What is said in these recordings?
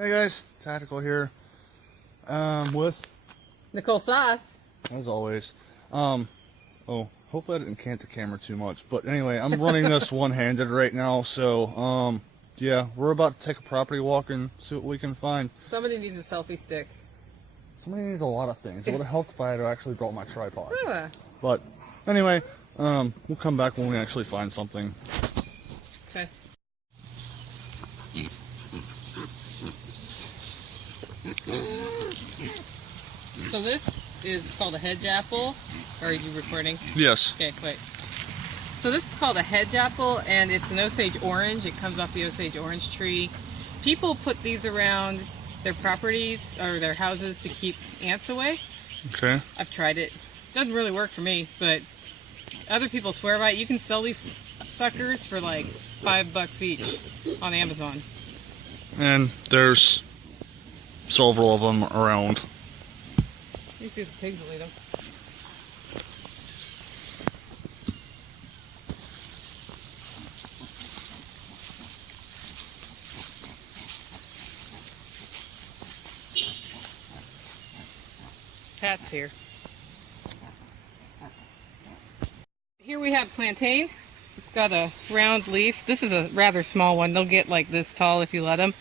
Hey guys, Tactical here. With Nicole Sauce. as always. Hopefully I didn't cant the camera too much. But anyway, I'm running this one-handed right now, so yeah, we're about to take a property walk and see what we can find. Somebody needs a selfie stick. Somebody needs a lot of things. It would have helped if I had actually brought my tripod. Yeah. But anyway, we'll come back when we actually find something. Okay. So this is called a hedge apple. Or are you recording? Yes. Okay, wait. So this is called a hedge apple, and it's an Osage orange. It comes off the Osage orange tree. People put these around their properties or their houses to keep ants away. Okay. I've tried it. Doesn't really work for me, but other people swear by it. You can sell these suckers for like $5 each on Amazon. And there's several of them around. You see the pigs will eat them. Pat's here. Here we have plantain. It's got a round leaf. This is a rather small one. They'll get like this tall if you let them.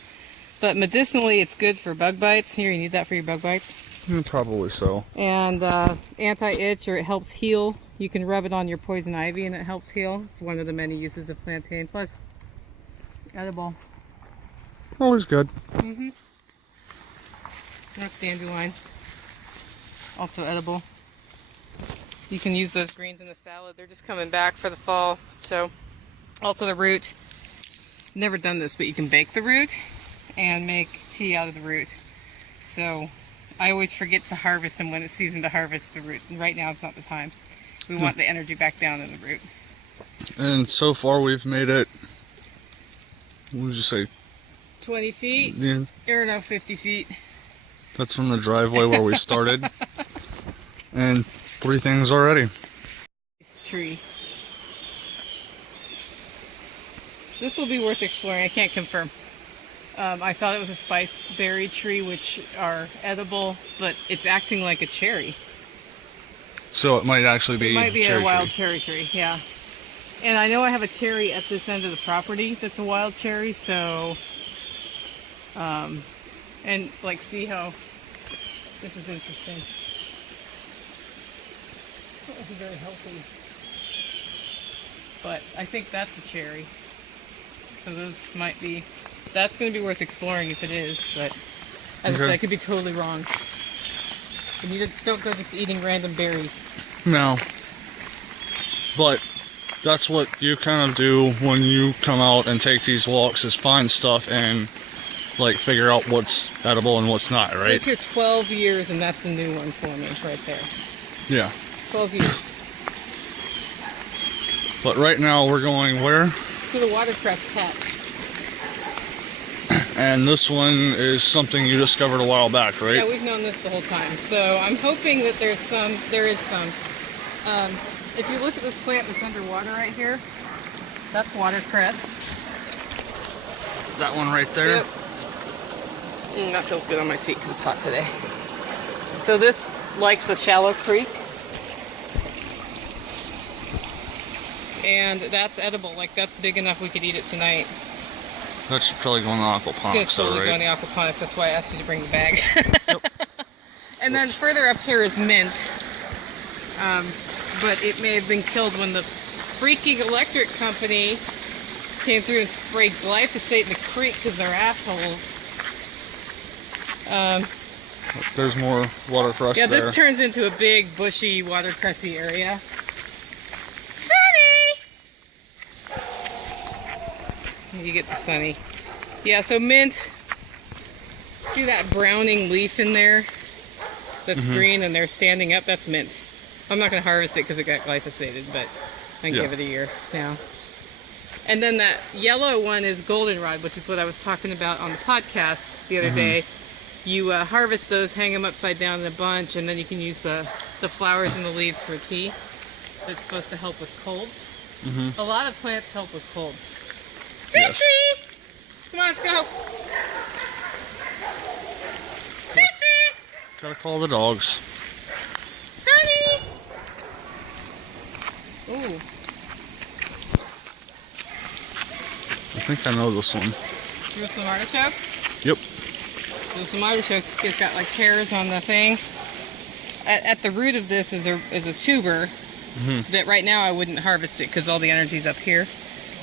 But medicinally, it's good for bug bites. Here, you need that for your bug bites. Probably so. And anti-itch, or it helps heal. You can rub it on your poison ivy and it helps heal. It's one of the many uses of plantain. Plus, edible. Always good. Mm-hmm. That's dandelion. Also edible. You can use those greens in the salad. They're just coming back for the fall. So, also the root. Never done this, but you can bake the root and make tea out of the root. So, I always forget to harvest them when it's season to harvest the root. And right now it's not the time. We want the energy back down in the root. And so far we've made it, what would you say? 20 feet? Yeah. Or no, 50 feet. That's from the driveway where we started. And 3 things already. This tree. This will be worth exploring. I can't confirm. I thought it was a spice berry tree, which are edible, but it's acting like a cherry. So it might actually be, it might be a wild cherry cherry tree, yeah. And I know I have a cherry at this end of the property that's a wild cherry, so... and like, see how this is interesting. It's very healthy. But I think that's a cherry. So those might be... That's going to be worth exploring if it is, but as I said, I could be totally wrong. And you don't go just eating random berries. No. But that's what you kind of do when you come out and take these walks, is find stuff and like figure out what's edible and what's not, right? It's here 12 years, and that's the new one for me right there. Yeah. 12 years. But right now we're going where? To the watercress patch. And this one is something you discovered a while back, right? Yeah, we've known this the whole time. So I'm hoping that there is some. If you look at this plant that's underwater right here, that's watercress. That one right there? Yep. That feels good on my feet because it's hot today. So this likes a shallow creek. And that's edible. Like, that's big enough we could eat it tonight. That should probably go in the aquaponics, yeah, totally right? go in the aquaponics. That's why I asked you to bring the bag. Yep. And then further up here is mint. But it may have been killed when the freaking electric company came through and sprayed glyphosate in the creek because they're assholes. There's more watercress there. Yeah, this turns into a big, bushy, watercressy area. You get the sunny. Yeah, so mint. See that browning leaf in there? That's green and they're standing up? That's mint. I'm not going to harvest it because it got glyphosated, but I can give it a year now. And then that yellow one is goldenrod, which is what I was talking about on the podcast the other day. You harvest those, hang them upside down in a bunch, and then you can use the flowers and the leaves for tea. That's supposed to help with colds. A lot of plants help with colds. Sissy! Yes. Come on, let's go. Gotta call the dogs. Sunny! Ooh. I think I know this one. Jerusalem artichoke? Yep. Jerusalem artichoke, it's got like hairs on the thing. At the root of this is a tuber that right now I wouldn't harvest it because all the energy's up here.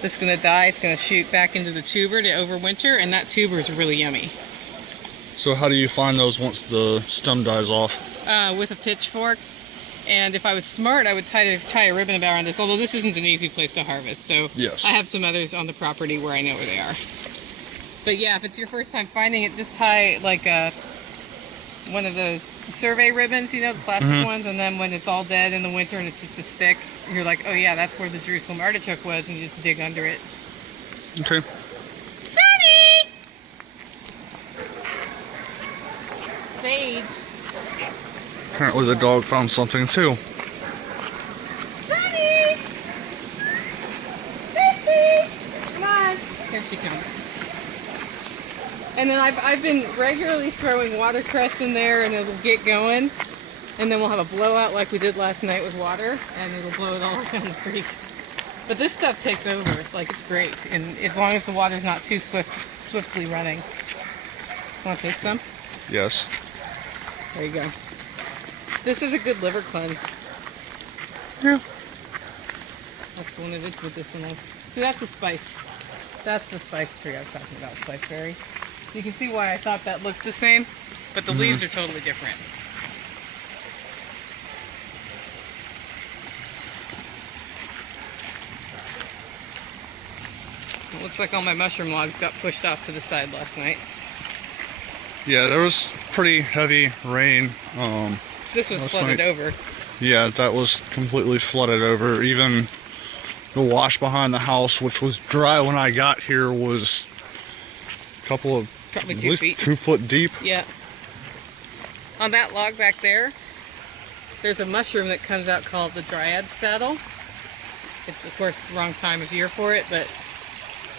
This is going to die. It's going to shoot back into the tuber to overwinter, and that tuber is really yummy. So how do you find those once the stem dies off? With a pitchfork. And if I was smart, I would tie a ribbon around this, although this isn't an easy place to harvest. So yes. I have some others on the property where I know where they are. But yeah, if it's your first time finding it, just tie like one of those survey ribbons, you know, the plastic ones, and then when it's all dead in the winter and it's just a stick, you're like, oh yeah, that's where the Jerusalem artichoke was, and you just dig under it. Okay. Sunny! Sage. Apparently the dog found something too. Sunny! Sissy! Come on. Here she comes. And then I've been regularly throwing watercress in there, and it'll get going. And then we'll have a blowout like we did last night with water, and it'll blow it all around the creek. But this stuff takes over. Like, it's great. And as long as the water's not too swiftly running. Want to taste some? Yes. There you go. This is a good liver cleanse. Yeah. That's one of its medicinals. See, that's the spice. That's the spice tree I was talking about, spiceberry. You can see why I thought that looked the same, but the leaves are totally different. It looks like all my mushroom logs got pushed off to the side last night. Yeah, there was pretty heavy rain. This was flooded over. Yeah, that was completely flooded over. Even the wash behind the house, which was dry when I got here, was a couple of Probably at 2 least feet. 2 foot deep. Yeah. On that log back there, there's a mushroom that comes out called the dryad saddle. It's, of course, the wrong time of year for it, but...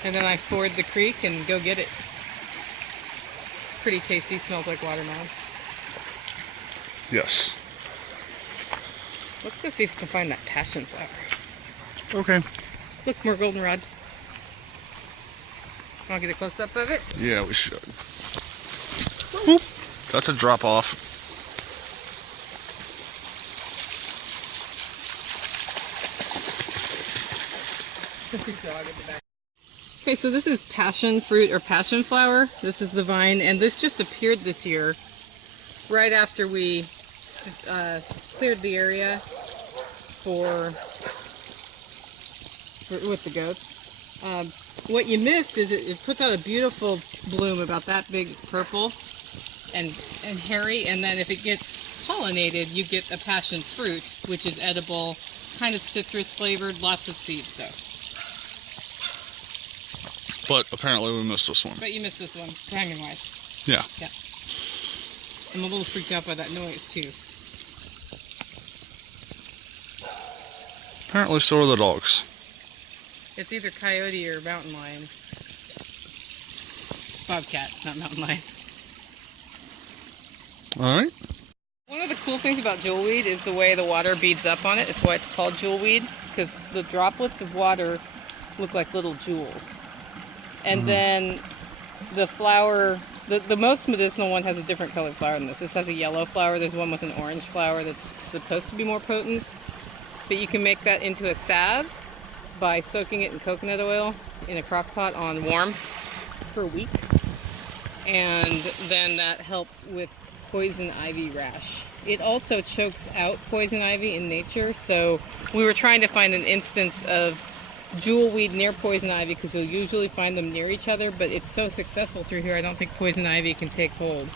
And then I ford the creek and go get it. Pretty tasty, smells like watermelon. Yes. Let's go see if we can find that passion flower. Okay. Look, more goldenrod. Want to get a close-up of it? Yeah, we should. Whoop. That's a drop off. Okay, so this is passion fruit or passion flower. This is the vine, and this just appeared this year right after we cleared the area with the goats. What you missed is it puts out a beautiful bloom about that big. It's purple and hairy, and then if it gets pollinated, you get a passion fruit, which is edible, kind of citrus flavored, lots of seeds though. But apparently we missed this one. But you missed this one, timing wise. Yeah. Yeah. I'm a little freaked out by that noise too. Apparently so are the dogs. It's either coyote or mountain lion. Bobcat, not mountain lion. Alright. One of the cool things about jewelweed is the way the water beads up on it. It's why it's called jewelweed, because the droplets of water look like little jewels. And then the flower, the most medicinal one has a different colored flower than this. This has a yellow flower. There's one with an orange flower that's supposed to be more potent. But you can make that into a salve by soaking it in coconut oil in a crock pot on warm for a week. And then that helps with poison ivy rash. It also chokes out poison ivy in nature. So we were trying to find an instance of jewelweed near poison ivy because we'll usually find them near each other, but it's so successful through here I don't think poison ivy can take hold.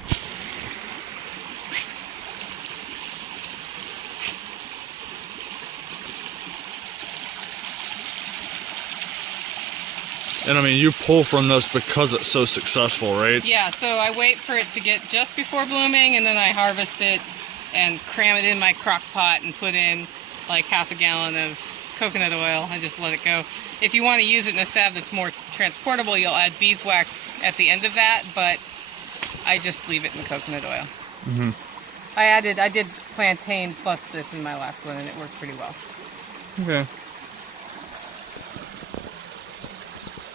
And I mean, you pull from this because it's so successful, right? Yeah, so I wait for it to get just before blooming, and then I harvest it and cram it in my crock pot and put in like half a gallon of coconut oil and just let it go. If you want to use it in a salve that's more transportable, you'll add beeswax at the end of that, but I just leave it in the coconut oil. I did plantain plus this in my last one, and it worked pretty well. Okay.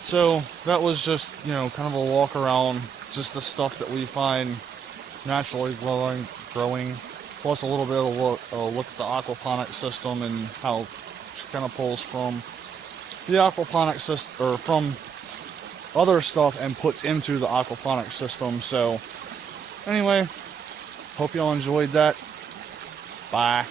So that was just, you know, kind of a walk around, just the stuff that we find naturally growing, plus a little bit of a look at the aquaponic system and how she kind of pulls from the aquaponic system, or from other stuff, and puts into the aquaponic system. So anyway, hope y'all enjoyed that. Bye.